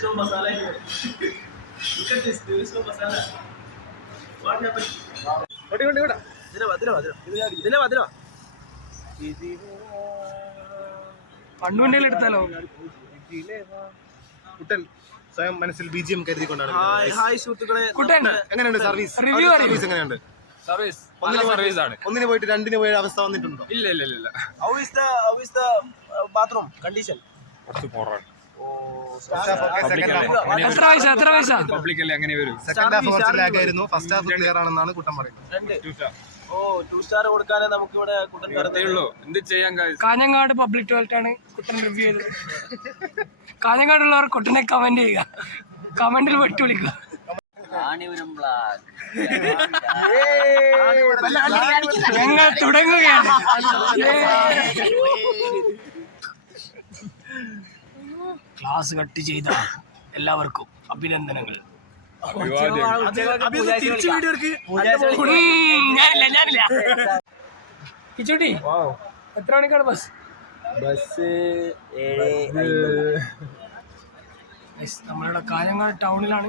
so masala here. Look at this. There is no masala. What happened? What? കണ്ണൂരിലെടുത്താലോ കുട്ടൻ സ്വയം മനസ്സിൽ BGM കരുതിക്കൊണ്ടാണ്. Hi സുഹൃത്തുക്കളെ, എങ്ങനെയുണ്ട് service? Service എങ്ങനെയുണ്ട്? Service ഒന്നിന് പോയിട്ട് രണ്ടിന് പോയ അവസ്ഥ വന്നിട്ടുണ്ടോ? ഇല്ല. How is the bathroom condition? കുറച്ച് പോറാണ്. എത്ര പൈസ പബ്ലിക് അല്ലേ അങ്ങനെ വരും. സെക്കൻഡ് ഹാഫ് കുറച്ച് ലാഗ് ആയിരുന്നു, ഫസ്റ്റ് ഹാഫ് ക്ലിയർ ആണെന്നാണ് കുട്ടൻ പറയുന്നത്. 2 സ്റ്റാർ കൊടുക്കാനേ നമുക്ക് ഇവിടെ കുട്ടൻ ഉള്ളൂ. എന്ത് ചെയ്യാൻ കാഞ്ഞങ്ങാട് പബ്ലിക് ടോയ്ലറ്റ് ആണ് കുട്ടൻ റിവ്യൂ ചെയ്തത്. കാഞ്ഞങ്ങാടുള്ളവർ കുട്ടനെ കമന്റ് ചെയ്യുക, കമന്റിൽ വെട്ടി വിളിക്കുക. ഞങ്ങൾ തുടങ്ങുകയാണ്. ക്ലാസ് കട്ട് ചെയ്ത എല്ലാവർക്കും അഭിനന്ദനങ്ങൾ. ഞാനില്ല. കിച്ചൂട്ടി, എത്ര മണിക്കാണ് ബസ്? നമ്മളിവിടെ കാഞ്ഞങ്ങാട് ടൗണിലാണ്.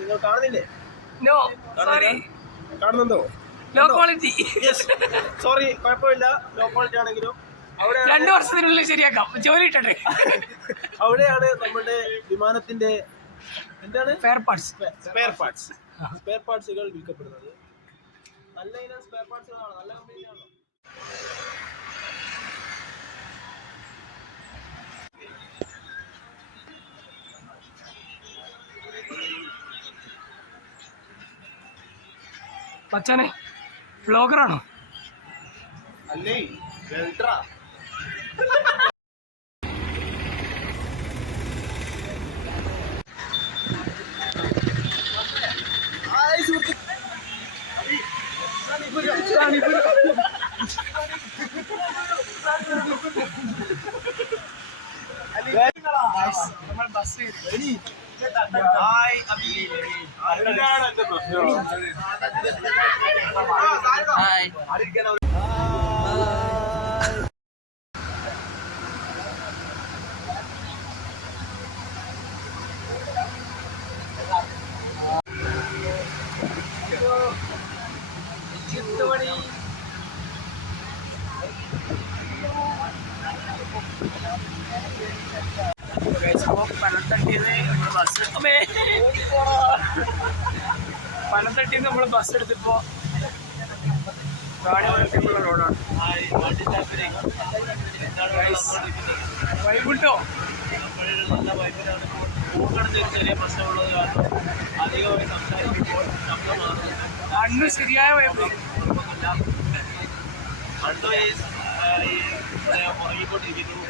നിങ്ങൾ കാണുന്നില്ലേ? കാണുന്നുണ്ടോ? Low quality. സോറി, കുഴപ്പമില്ല. ലോ ക്വാളിറ്റി ആണെങ്കിലും 2 വർഷത്തിനുള്ളിൽ ശരിയാക്കാം. ജോലി ഇട്ടെ. അവിടെയാണ് നമ്മുടെ വിമാനത്തിന്റെ എന്താണ് സ്പെയർ പാർട്സുകൾ വിൽക്കപ്പെടുന്നത്. നല്ല ഇനം സ്പെയർ പാർട്സുകളാണ്, നല്ല കമ്പനിയാണല്ലോ. മച്ചാനെ വ്ളോഗറാണോ? അല്ലേ നമ്മൾ ബസ് പനത്തട്ടിന്ന് നമ്മൾ ബസ് എടുത്തിപ്പോ റാണിമംഗലത്തേക്കുള്ള റോഡാണ്. വൈകിട്ടോ നല്ല വൈബിലാണ്. ചെറിയ പ്രശ്നമുള്ളത് കാരണം അധികമായി സംസാരിക്കുമ്പോൾ ശബ്ദം മാറുന്നു. അന്ന് ശരിയായ വൈബ്. അടുത്ത ഉറങ്ങിക്കൊണ്ടിരിക്കുന്നു.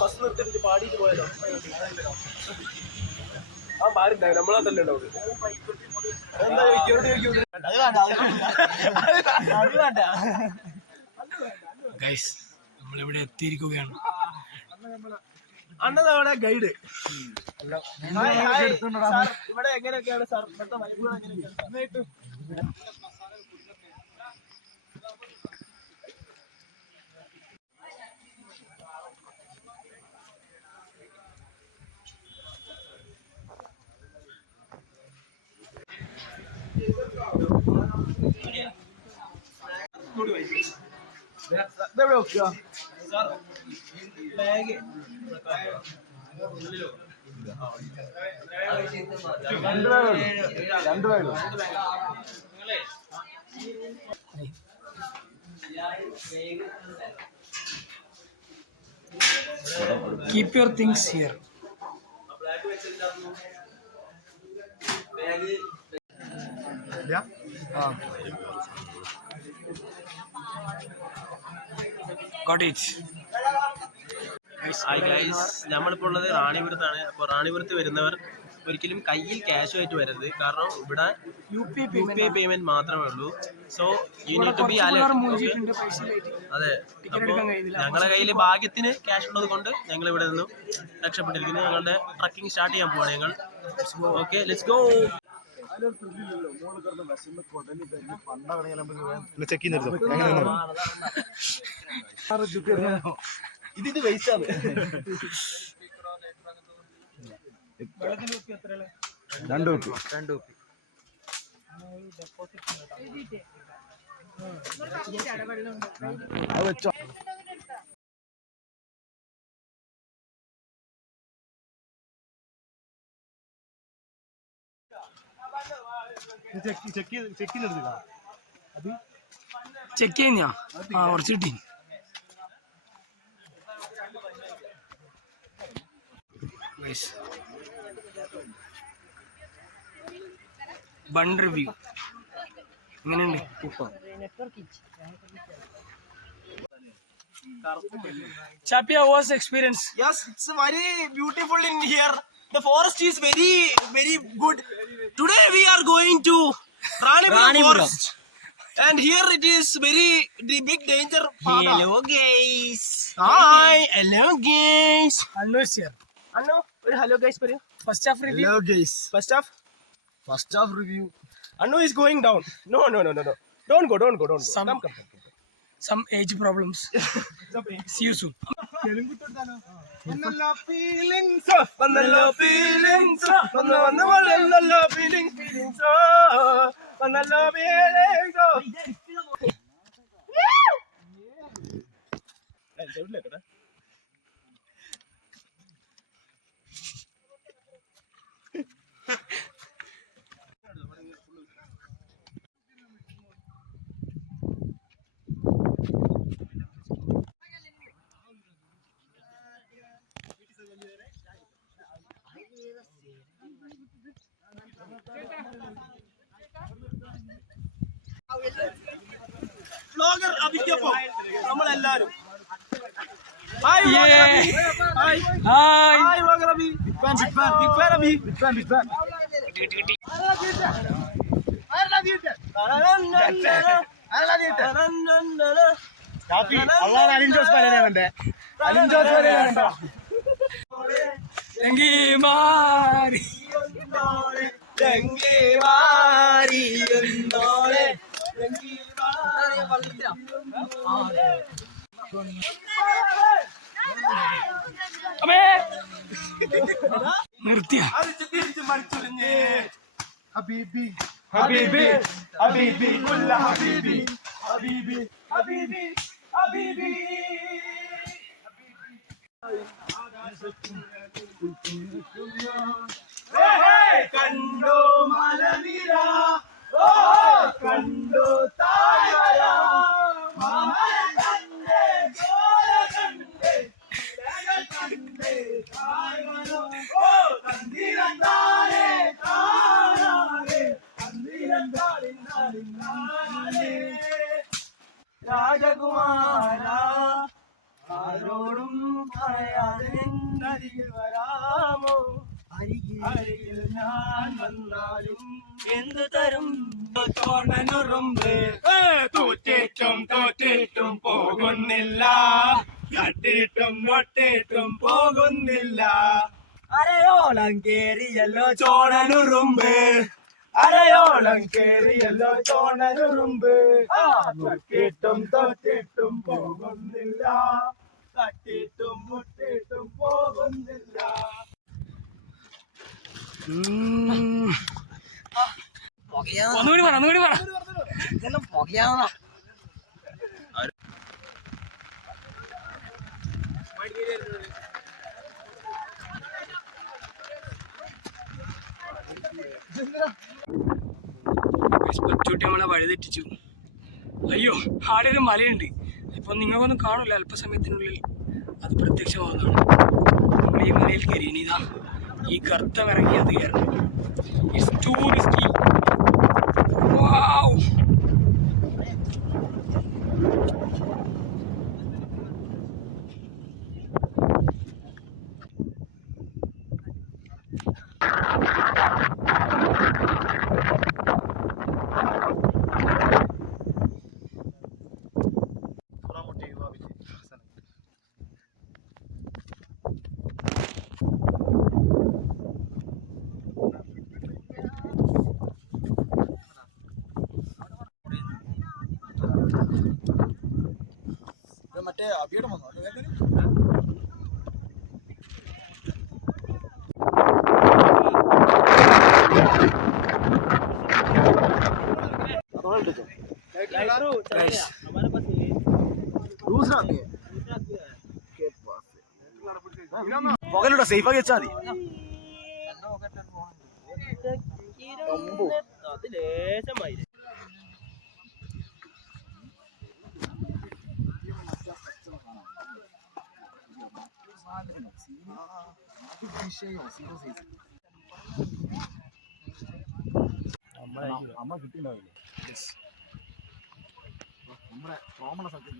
ബസ് നിർത്തിട്ട് പാടിയിട്ട് പോയാലോ? ആ മാറിണ്ടാവും, നമ്മളാ തന്നെ ഉണ്ടാവും. നമ്മളിവിടെ എത്തിയിരിക്കുകയാണ്. അണ്ണതാണ് ഗൈഡ്. ഇവിടെ എങ്ങനെയൊക്കെയാണ് സാർ ഇവിടുത്തെ വൈബുകൾ എങ്ങനെയൊക്കെയാണ്? Bag keep your things here. Got it. Hi guys, നമ്മളിപ്പോൾ ഉള്ളത് റാണിപുരത്താണ്. അപ്പോൾ റാണിപുരത്ത് വരുന്നവർ ഒരിക്കലും കയ്യിൽ ക്യാഷ് ആയിട്ട് വരരുത്, കാരണം ഇവിടെ UPI പേയ്മെന്റ് മാത്രമേ ഉള്ളൂ. So you need to be alert. അതെ, അപ്പോൾ ഞങ്ങളുടെ കയ്യിൽ ഭാഗ്യത്തിന് ക്യാഷ് ഉള്ളത് കൊണ്ട് ഞങ്ങൾ ഇവിടെ നിന്നും രക്ഷപ്പെട്ടിരിക്കുന്നു. ഞങ്ങളുടെ ട്രക്കിംഗ് സ്റ്റാർട്ട് ചെയ്യാൻ പോവാണ് ഞങ്ങൾ. Okay, let's go. ചെക്ക് ചെയ്യുന്നത് ഇത് വേസ്റ്റ് ആണ്. രണ്ടു ചെക്ക് ചെയ്യുന്ന കുറച്ച് കിട്ടി. ബൺ റിവ്യൂ എങ്ങനെയുണ്ട്? Chapia, what's the experience? Yes, it's very beautiful in here. The forest is very, very good. Today we are going to Ranipura forest. And here it is very big danger. Hello guys. Hi. Hello guys. Annu is here. Annu, hello guys. First half review. Hello guys. First half review. Annu is going down. No. Don't go. Come. Some age problems. See you soon. Vlogger Abhikappo. നമ്മളെല്ലാരും. Hi. Hi vlogger Abhi. Big fan Abhi. Big fan. നിർത്തിയ Habibi. Kulla Habibi. കണ്ടോ മലനിര, കണ്ടോ താഴ്വര, കണ്ടേ താഴ്വര, തന്തിരന്താനേ കാണാനേ, തന്തിരന്താളിന്നാളിന്നാനേ. രാജകുമാര ആരോടും പറയാതെ അരികിൽ വരാമോ? അരികിൽ ഞാൻ വന്നാലും എന്തു തരും? ചോണനുറുമ്പ് തോറ്റിട്ടും പോകുന്നില്ല, കട്ടിട്ടും മൊട്ടിട്ടും പോകുന്നില്ല. അരയോളം കേറിയല്ലോ ചോണനുറുമ്പ്, അരയോളം കേറിയല്ലോ ചോണനുറുമ്പ്. തൊട്ടിട്ടും പോകുന്നില്ല, തട്ടിട്ടും മുട്ടിട്ടും പോകുന്നില്ല. ഒന്നുകൂടി പറ ഇതെല്ലാം പുകയാണോ? പച്ചൂട്ടി നമ്മളെ വഴിതെറ്റിച്ചു. അയ്യോ, ആടെ ഒരു മലയുണ്ട്. ഇപ്പൊ നിങ്ങൾക്കൊന്നും കാണില്ല, അല്പസമയത്തിനുള്ളിൽ അത് പ്രത്യക്ഷമാവുന്നതാണ്. നമ്മൾ ഈ മലയിൽ കയറി. ഇനി ഇതാ ഈ കറുത്ത ഇറങ്ങി അത് കയറണം. It's too risky. വാവ്. മറ്റേ അബിയുടെ വന്നോ? പുകലൂടെ സേഫാക്കി വെച്ചാൽ മതി. അത് ലേശമായി. അമ്മ കിട്ടിണ്ടാവില്ലേ? നമ്മുടെ കോമണ സത്യം.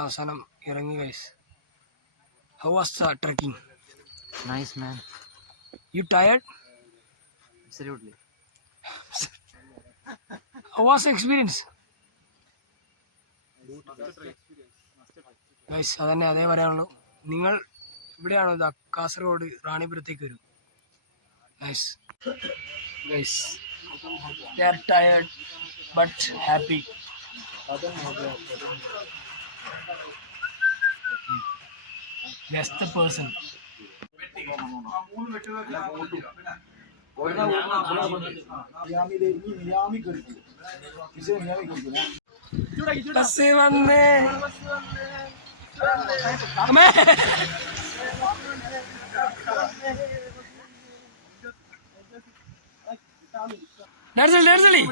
അവസാനം ഇറങ്ങി guys. How was the trekking? Nice, man. You tired? Absolutely. How was the experience? Guys അതന്നെ അതേ പറയാനുള്ളൂ. നിങ്ങൾ ഇവിടെയാണോ? ഇതാ കാസർഗോഡ് റാണിപുരത്തേക്ക് വരും. Nice guys. They are tired but happy. That's the person. Bus വന്നേ. അമ്മേ നഴ്സലി